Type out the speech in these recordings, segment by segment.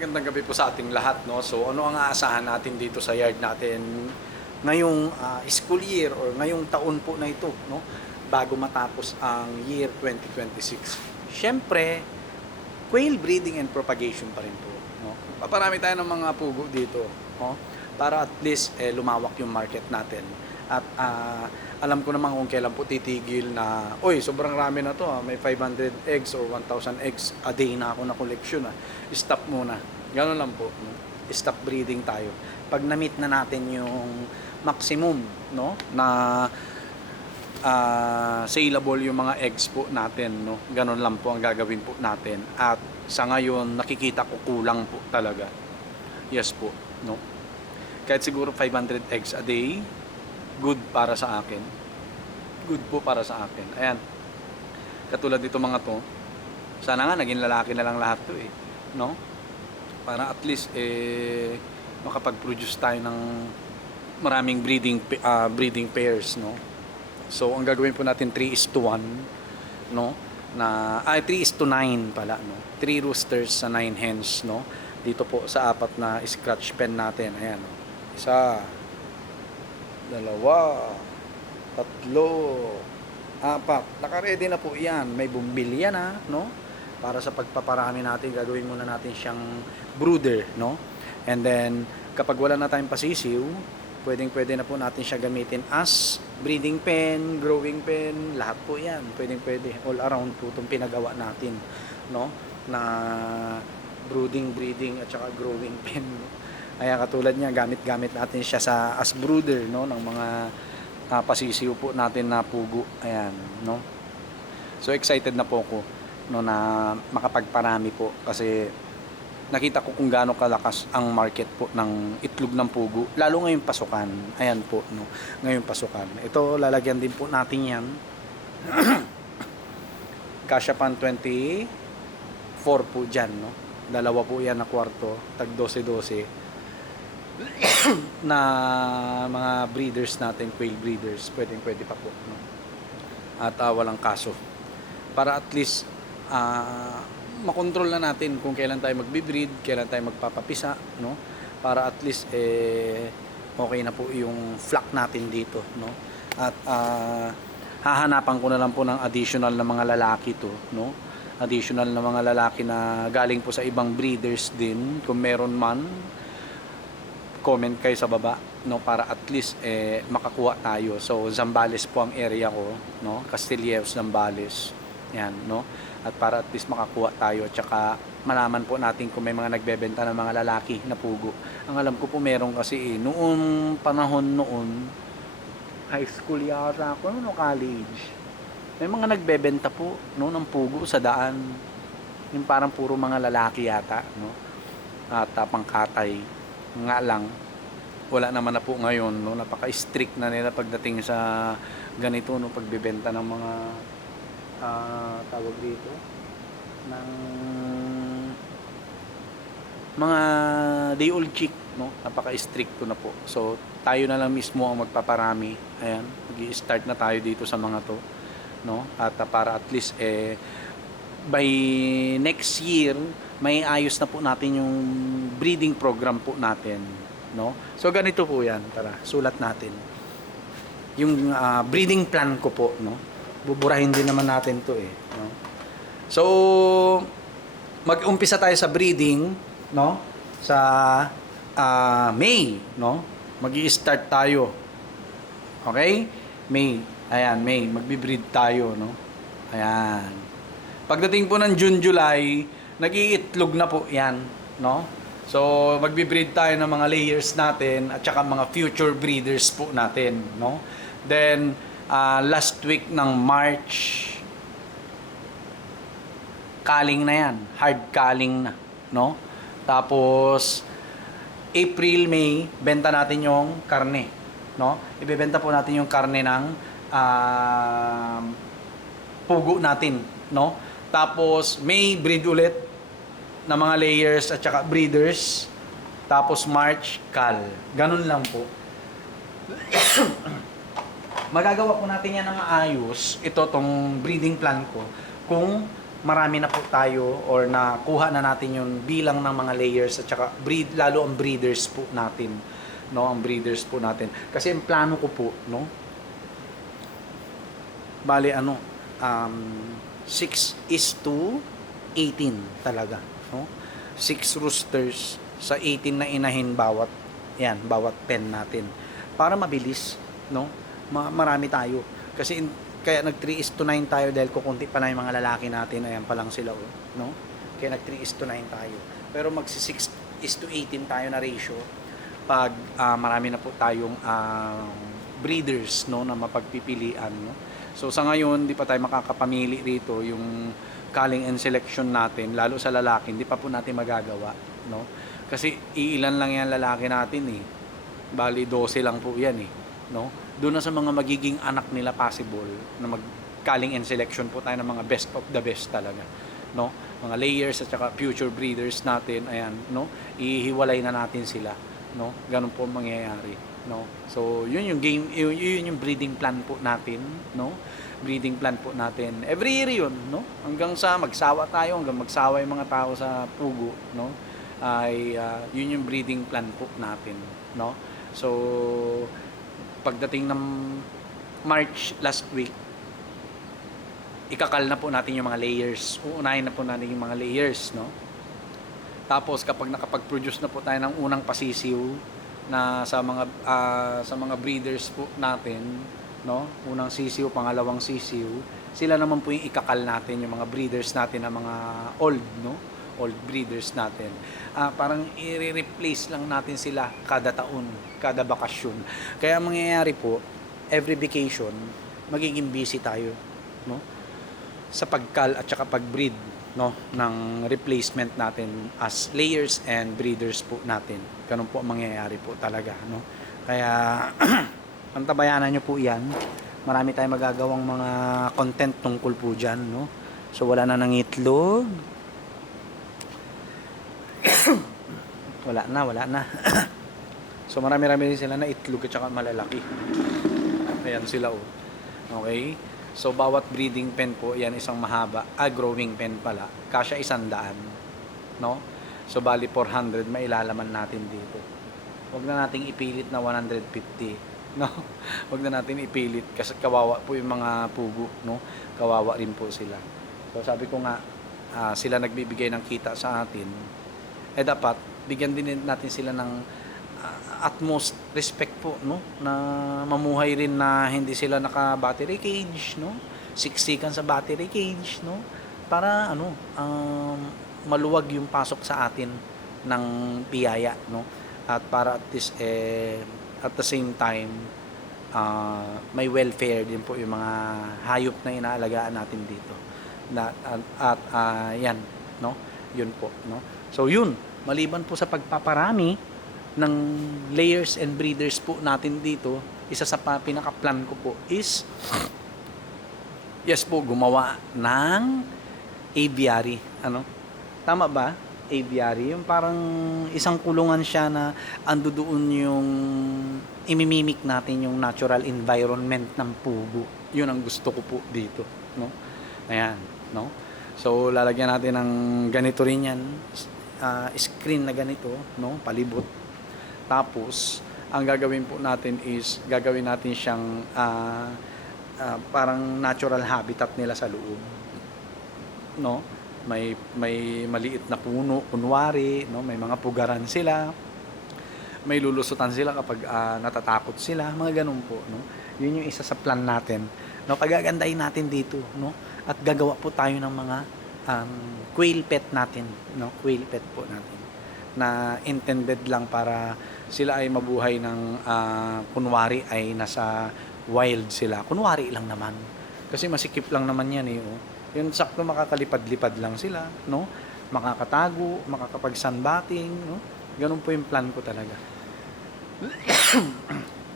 Magandang gabi po sa ating lahat, no? So, ano ang aasahan natin dito sa yard natin ngayong school year or ngayong taon po na ito, no? Bago matapos ang year 2026. Siyempre, quail breeding and propagation pa rin po, no? Paparami tayo ng mga pugo dito, no? Para at least lumawak yung market natin. At alam ko naman kung kailan po titigil na, oy, sobrang rami na to, may 500 eggs or 1,000 eggs a day na ako na collection. Stop muna. Gano'n lang po. No? Stop breeding tayo. Pag na-meet na natin yung maximum, no, na saleable yung mga eggs po natin, no? Gano'n lang po ang gagawin po natin. At sa ngayon, nakikita ko kulang po talaga. Yes po, no? Kahit siguro 500 eggs a day, good para sa akin. Good po para sa akin. Ayan. Katulad dito mga to, sana nga naging lalaki na lang lahat to eh, no? Para at least makapag-produce tayo ng maraming breeding pairs, no? So ang gagawin po natin 3:1, no? 3:9 pala, no? 3 roosters sa 9 hens, no? Dito po sa apat na scratch pen natin. Ayan, no? Isa, dalawa, tatlo, apat. Naka-ready na po yan. May bumbilya na, no? Para sa pagpaparami natin, gagawin muna natin siyang brooder, no? And then, kapag wala na tayong pasisiw, pwede na po natin siya gamitin as breeding pen, growing pen, lahat po yan. Pwede. All around po itong pinagawa natin, no? Na breeding, at saka growing pen. Kaya katulad niya, gamit natin siya as brooder, no, ng mga pasisiw po natin na pugo. Ayan, no. So excited na po ako, no, na makapagparami po kasi nakita ko kung gaano kalakas ang market po ng itlog ng pugo, lalo ngayong pasukan. Ayan po, no, ngayong pasukan. Ito lalagyan din po natin 'yan. Kasya pan 24 po dyan, no. Dalawa po yan na kwarto, tag 12 na mga breeders natin, quail breeders, pwede pa po, no? At walang kaso, para at least makontrol na natin kung kailan tayo magbe-breed, kailan tayo magpapapisa, no? Para at least okay na po yung flock natin dito, no? At hahanapan ko na lang po ng additional na mga lalaki to, no? Additional na mga lalaki na galing po sa ibang breeders din, kung meron man, comment kayo sa baba, no, para at least makakuha tayo. So Zambales po ang area ko, no, Castilleos, Zambales, yan, no, at para at least makakuha tayo at saka malaman po natin kung may mga nagbebenta ng mga lalaki na pugo. Ang alam ko po meron kasi noong panahon high school yata ako, no, college, may mga nagbebenta po, no, ng pugo sa daan, yung parang puro mga lalaki yata, no, at pangkatay nga lang, wala naman na po ngayon, no? Napaka-strict na nila pagdating sa ganito, no, pagbebenta ng mga tawag dito ng mga day old chick, no? Napaka-strict na po. So tayo na lang mismo ang magpaparami. Ayan, mag-i-start na tayo dito sa mga to, no? At para at least by next year may ayos na po natin yung breeding program po natin, no? So ganito po 'yan, tara, sulat natin. Yung breeding plan ko po, no? Buburahin din naman natin 'to no? So mag-umpisa tayo sa breeding, no? Sa May, no? Magi-start tayo. Okay? May. Ayan, May, magbi-breed tayo, no? Ayan. Pagdating po ng June, July, nag-iitlog na po yan, no? So, magbi-breed tayo ng mga layers natin at saka mga future breeders po natin, no? Then, last week ng March, culling na yan. Hard culling na, no? Tapos, April, May, benta natin yung karne, no? Ibebenta po natin yung karne ng pugo natin, no? Tapos May, breed ulit ng mga layers at saka breeders. Tapos March, cal. Ganun lang po. Magagawa po natin yan ng maayos, ito tong breeding plan ko, kung marami na po tayo or nakuha na natin yung bilang ng mga layers at saka lalo ang breeders po natin, no, ang breeders po natin. Kasi ang plano ko po, no, bali 6:18 talaga, no, 6 roosters sa 18 na inahin bawat pen natin para mabilis, no, marami tayo kasi kaya nag 3:9 tayo dahil kukunti pa lang yung mga lalaki natin. Ayan pa lang sila, no? Kaya nag 3:9 tayo. Pero magsi 6:18 tayo na ratio pag marami na po tayong breeders, no, na mapagpipilian, no? So sa ngayon, di pa tayo makakapamili rito yung culling and selection natin, lalo sa lalaki, hindi pa po natin magagawa, no? Kasi iilan lang yan lalaki natin eh. Bali 12 lang po yan eh, no? Doon na sa mga magiging anak nila possible na mag-culling and selection po tayo ng mga best of the best talaga, no? Mga layers at saka future breeders natin, ayan, no? Ihiwalay na natin sila, no? Ganun po mangyayari, no? So, yun yung game, yun yung breeding plan po natin, no? Breeding plan po natin. Every year yun, no? Hanggang sa magsawa tayo, hanggang magsawa yung mga tao sa pugo, no? Ay yun yung breeding plan po natin, no? So, pagdating ng March last week, ikakal na po natin yung mga layers. Uunahin na po natin yung mga layers, no? Tapos kapag nakapag-produce na po tayo ng unang pasisiw na sa mga breeders po natin, no? Unang sisiw, pangalawang sisiw, sila naman po yung ikakal natin, yung mga breeders natin na mga old, no? Old breeders natin. Parang i-replace lang natin sila kada taon, kada bakasyon. Kaya mangyayari po, every vacation, magiging busy tayo, no? Sa pagkal at saka pag-breed, no, ng replacement natin as layers and breeders po natin. Ganun po ang mangyayari po talaga, no? Kaya antabayanan nyo po 'yan. Marami tayong magagawang mga content tungkol po diyan, no? So wala na nang itlog. wala na. So marami-rami rin sila na itlog at saka malalaki. Ayan sila, oh. Okay? So bawat breeding pen po, yan isang mahaba, growing pen pala, kasya 100, no? So bali 400 mailalaman natin dito. Huwag na nating ipilit na 150, no? Huwag na natin ipilit kasi kawawa po yung mga pugo, no? Kawawa rin po sila. So sabi ko nga, sila nagbibigay ng kita sa atin, dapat bigyan din natin sila ng utmost respect po, no, na mamuhay rin na hindi sila naka battery cage, no, siksikan sa battery cage, no, para maluwag yung pasok sa atin ng biyaya, no, at para at the same time may welfare din po yung mga hayop na inaalagaan natin dito yan, no, yun po, no. So yun, maliban po sa pagpaparami ng layers and breeders po natin dito, isa sa pinaka-plan ko po is gumawa ng aviary, tama ba? Aviary, yung parang isang kulungan siya na ando doon yung imimimik natin yung natural environment ng pugo. Yun ang gusto ko po dito, no? Ayan, no? So lalagyan natin ng ganito rin yan, screen na ganito, no, palibot. Tapos ang gagawin po natin is gagawin natin siyang parang natural habitat nila sa loob, no? May maliit na puno kunwari, no, may mga pugaran sila, may lulusutan sila kapag natatakot sila, mga ganun po, no. Yun yung isa sa plan natin, no, pagagandahin natin dito, no, at gagawa po tayo ng mga quail pet natin, no, quail pet po natin na intended lang para sila ay mabuhay ng kunwari ay nasa wild sila, kunwari lang naman kasi masikip lang naman yan eh, oh. Yun sakto makakalipad-lipad lang sila, no, makakatago, makakapag-sunbathing, no, ganun po yung plan ko talaga.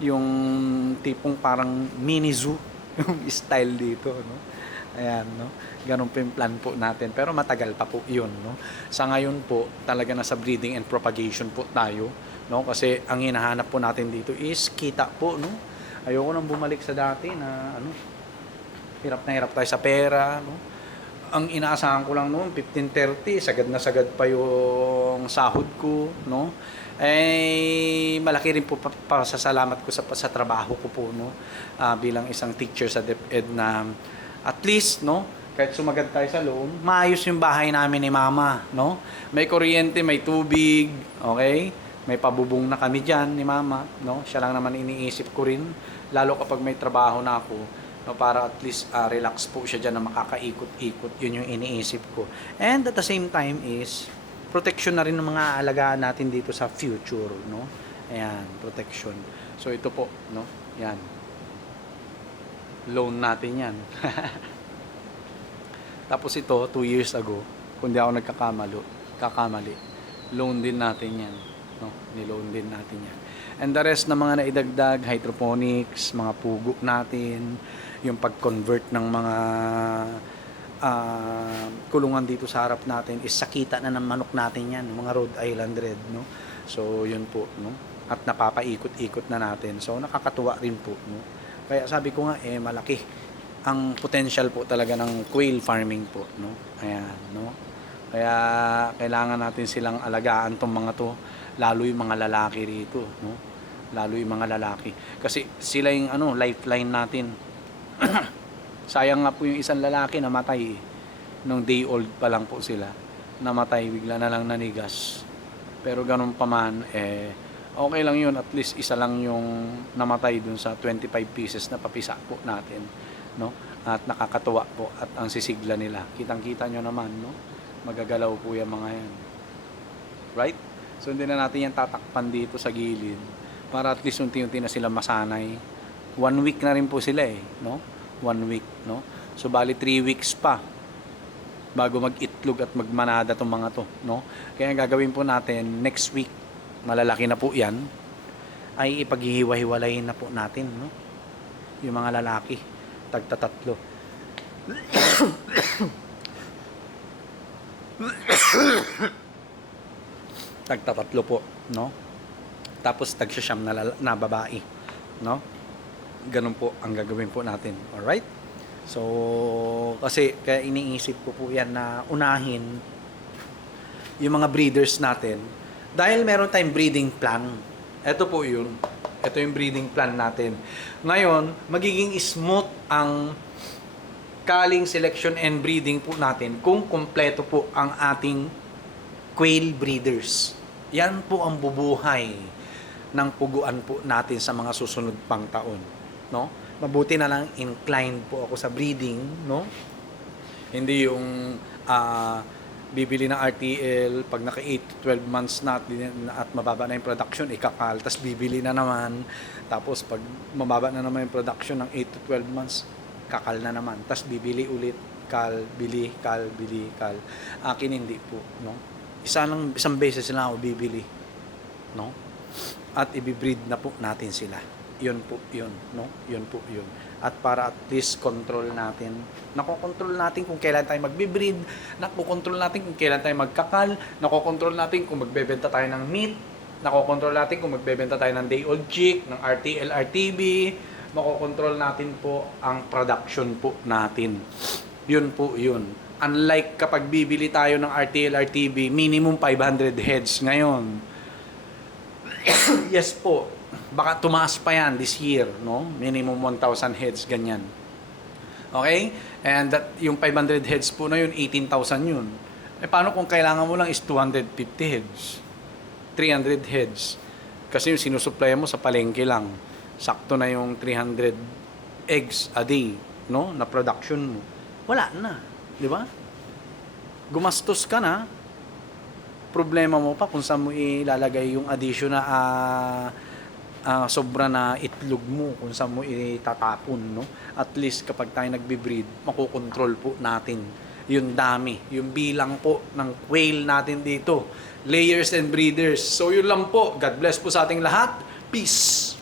Yung tipong parang mini zoo yung style dito, no. Ayan, no. Ganun po yung plan po natin. Pero matagal pa po yun, no. Sa ngayon po, talaga nasa breeding and propagation po tayo, no. Kasi ang hinahanap po natin dito is kita po, no. Ayoko nang bumalik sa dati na hirap na hirap tayo sa pera, no. ang inaasahan ko lang noon 15:30, sagad na sagad pa yung sahod ko, no? Eh malaki rin po pasasalamat ko sa trabaho ko po, no? Bilang isang teacher sa DepEd na at least, no, kahit sumagad tayo sa loan, maayos yung bahay namin ni Mama, no? May kuryente, may tubig, okay? May pabubong na kami diyan ni Mama, no? Siya lang naman iniisip ko rin, lalo kapag may trabaho na ako, no, para at least relax po siya dyan na makakaikot-ikot. Yun yung iniisip ko. And at the same time is protection na rin ng mga alagaan natin dito sa future, no? Ayan, protection. So ito po, no? Yan. Loan natin yan. Tapos ito, 2 years ago, kung di ako kakamali, loan din natin yan, no? Ni-loan din natin yan. And the rest na mga naidagdag, hydroponics, mga pugo natin, yung pag-convert ng mga kulungan dito sa harap natin is sakita na ng manok natin yan, mga Rhode Island Red, no? So yun po, no? At napapaikot-ikot na natin. So nakakatuwa rin po, no? Kaya sabi ko nga malaki ang potential po talaga ng quail farming po, no? Ayan, no? Kaya kailangan natin silang alagaan tong mga to, lalo yung mga lalaki rito, no? Lalo yung mga lalaki. Kasi sila yung lifeline natin. Sayang nga po yung isang lalaki namatay nung day old pa lang po sila. Namatay, bigla na lang nanigas. Pero ganun pa man, okay lang yun. At least isa lang yung namatay dun sa 25 pieces na papisa po natin, no? At nakakatuwa po at ang sisigla nila. Kitang-kita nyo naman, no? Magagalaw po yung mga yan. Right? So hindi na natin yan tatakpan dito sa gilid para at least unti-unti na sila masanay. 1 week na rin po sila no? 1 week, no? So bali 3 weeks pa bago mag-itlog at magmanada tong mga to, no? Kaya ang gagawin po natin next week, malalaki na po 'yan, ay ipaghihiwa-hiwalayin na po natin, no? Yung mga lalaki, tagtatatlo. Tagtatatlo po, no? Tapos tagsasyam na babae, no? Ganun po ang gagawin po natin. Alright? So, kasi kaya iniisip ko po yan na unahin yung mga breeders natin. Dahil meron tayong breeding plan. Ito po yun. Ito yung breeding plan natin. Ngayon, magiging smooth ang culling, selection, and breeding po natin kung kumpleto po ang ating quail breeders. Yan po ang bubuhay ng puguan po natin sa mga susunod pang taon, no? Mabuti na lang inclined po ako sa breeding, no? Hindi yung bibili ng RTL pag naka 8 to 12 months na at mababa na yung production, ikakal, tapos bibili na naman, tapos pag mababa na naman yung production ng 8 to 12 months, kakal na naman, tapos bibili ulit, bili, kal. Akin hindi po, no? Isang beses lang ako bibili, no? At ibibreed na po natin sila. Yun po yun, no? Yun po yun. At para at least control natin, nakokontrol natin kung kailan tayo magbe-breed, nakokontrol natin kung kailan tayo magkakal, nakokontrol natin kung magbebenta tayo ng meat, nakokontrol natin kung magbebenta tayo ng day old chick, ng RTL, RTB, makokontrol natin po ang production po natin. Yun po yun. Unlike kapag bibili tayo ng RTL, RTB, minimum 500 heads ngayon. Yes po, baka tumaas pa yan this year, no? Minimum 1,000 heads, ganyan. Okay? And that, yung 500 heads po na yun, 18,000 yun. Paano kung kailangan mo lang is 250 heads? 300 heads? Kasi yung sinusupply mo sa palengke lang. Sakto na yung 300 eggs a day, no? Na production mo. Wala na. Di ba? Gumastos ka na. Problema mo pa kung saan mo ilalagay yung addition na sobra na itlog mo, kung saan mo itatapon, no? At least kapag tayo nagbe-breed, makokontrol po natin yung dami, yung bilang po ng quail natin dito, layers and breeders. So yun lang po. God bless po sa ating lahat. Peace!